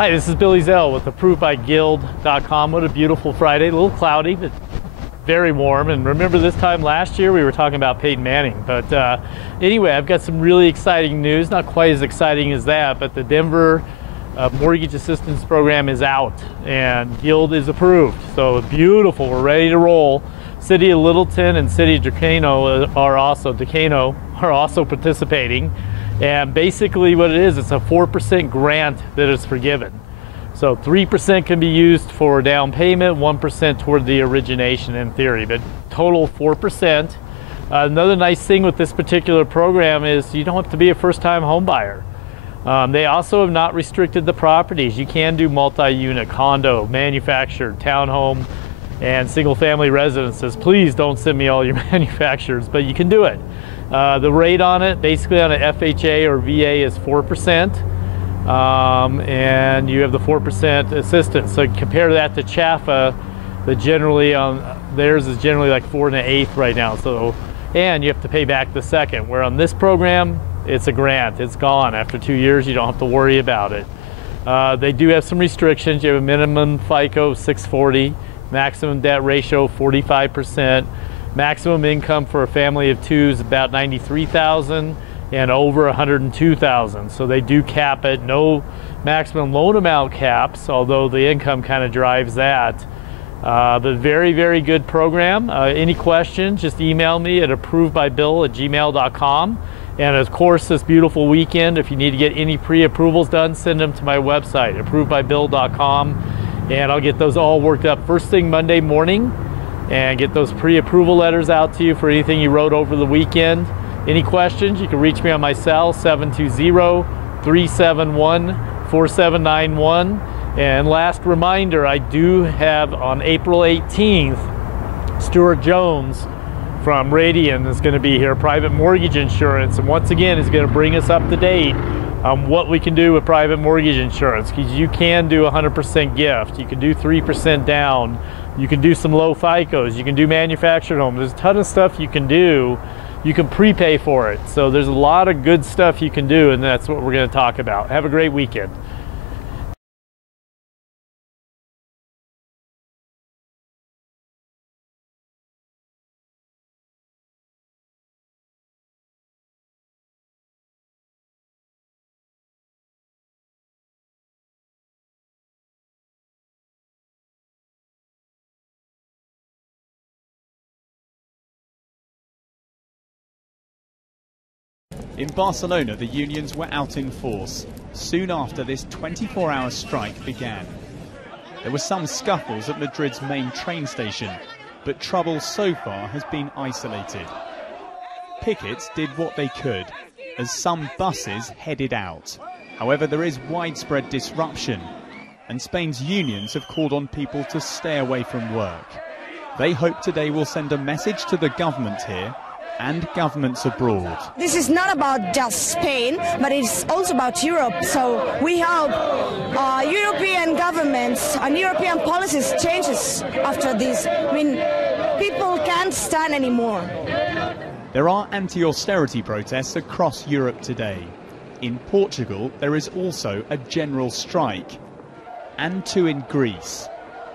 Hi, this is Billy Ezell with approvedbyguild.com. What a beautiful Friday. A little cloudy, but very warm. And remember this time last year we were talking about Peyton Manning. But anyway, I've got some really exciting news. Not quite as exciting as that, but the Denver Mortgage Assistance Program is out and Guild is approved. So beautiful, we're ready to roll. City of Littleton and City of Dacono are also participating. And basically what it is, it's a 4% grant that is forgiven. So 3% can be used for down payment, 1% toward the origination in theory, but total 4%. Another nice thing with this particular program is you don't have to be a first-time home buyer. They also have not restricted the properties. You can do multi-unit, condo, manufactured, townhome, and single-family residences. Please don't send me all your manufacturers, but you can do it. The rate on it, basically on an FHA or VA, is 4%, and you have the 4% assistance. So compare that to CHFA, that generally theirs is generally like 4 1/8 right now. So, and you have to pay back the second. Where on this program, it's a grant. It's gone after 2 years. You don't have to worry about it. They do have some restrictions. You have a minimum FICO of 640, maximum debt ratio 45%. Maximum income for a family of two is about $93,000 and over $102,000. So they do cap it. No maximum loan amount caps, although the income kind of drives that. But very, very good program. Any questions, just email me at approvedbybill@gmail.com. And of course, this beautiful weekend, if you need to get any pre-approvals done, send them to my website, approvedbybill.com, and I'll get those all worked up first thing Monday morning and get those pre-approval letters out to you for anything you wrote over the weekend. Any questions, you can reach me on my cell, 720-371-4791. And last reminder, I do have on April 18th, Stuart Jones from Radian is going to be here, private mortgage insurance, and once again is going to bring us up to date on what we can do with private mortgage insurance, because you can do 100% gift, you can do 3% down, you can do some low FICOs, you can do manufactured homes. There's a ton of stuff you can do. You can prepay for it. So there's a lot of good stuff you can do, and that's what we're going to talk about. Have a great weekend. In Barcelona, the unions were out in force soon after this 24-hour strike began. There were some scuffles at Madrid's main train station, but trouble so far has been isolated. Pickets did what they could, as some buses headed out. However, there is widespread disruption, and Spain's unions have called on people to stay away from work. They hope today will send a message to the government here and governments abroad. This is not about just Spain, but it's also about Europe. So we hope European governments and European policies changes after this. I mean, people can't stand anymore. There are anti-austerity protests across Europe today. In Portugal, there is also a general strike, and two in Greece.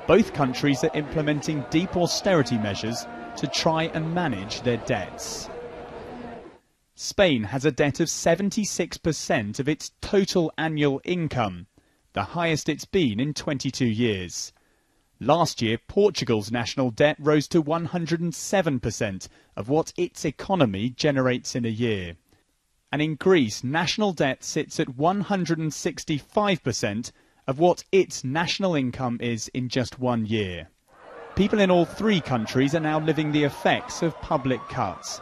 Both countries are implementing deep austerity measures to try and manage their debts. Spain has a debt of 76% of its total annual income, the highest it's been in 22 years. Last year, Portugal's national debt rose to 107% of what its economy generates in a year. And in Greece, national debt sits at 165% of what its national income is in just 1 year. People in all three countries are now living the effects of public cuts,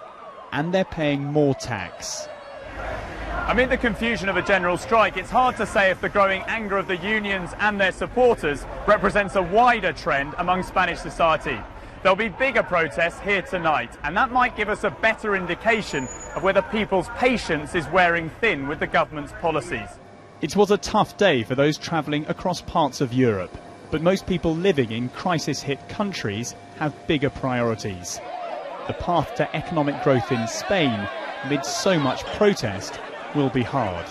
and they're paying more tax. Amid the confusion of a general strike, it's hard to say if the growing anger of the unions and their supporters represents a wider trend among Spanish society. There'll be bigger protests here tonight, and that might give us a better indication of whether people's patience is wearing thin with the government's policies. It was a tough day for those travelling across parts of Europe. But most people living in crisis-hit countries have bigger priorities. The path to economic growth in Spain, amid so much protest, will be hard.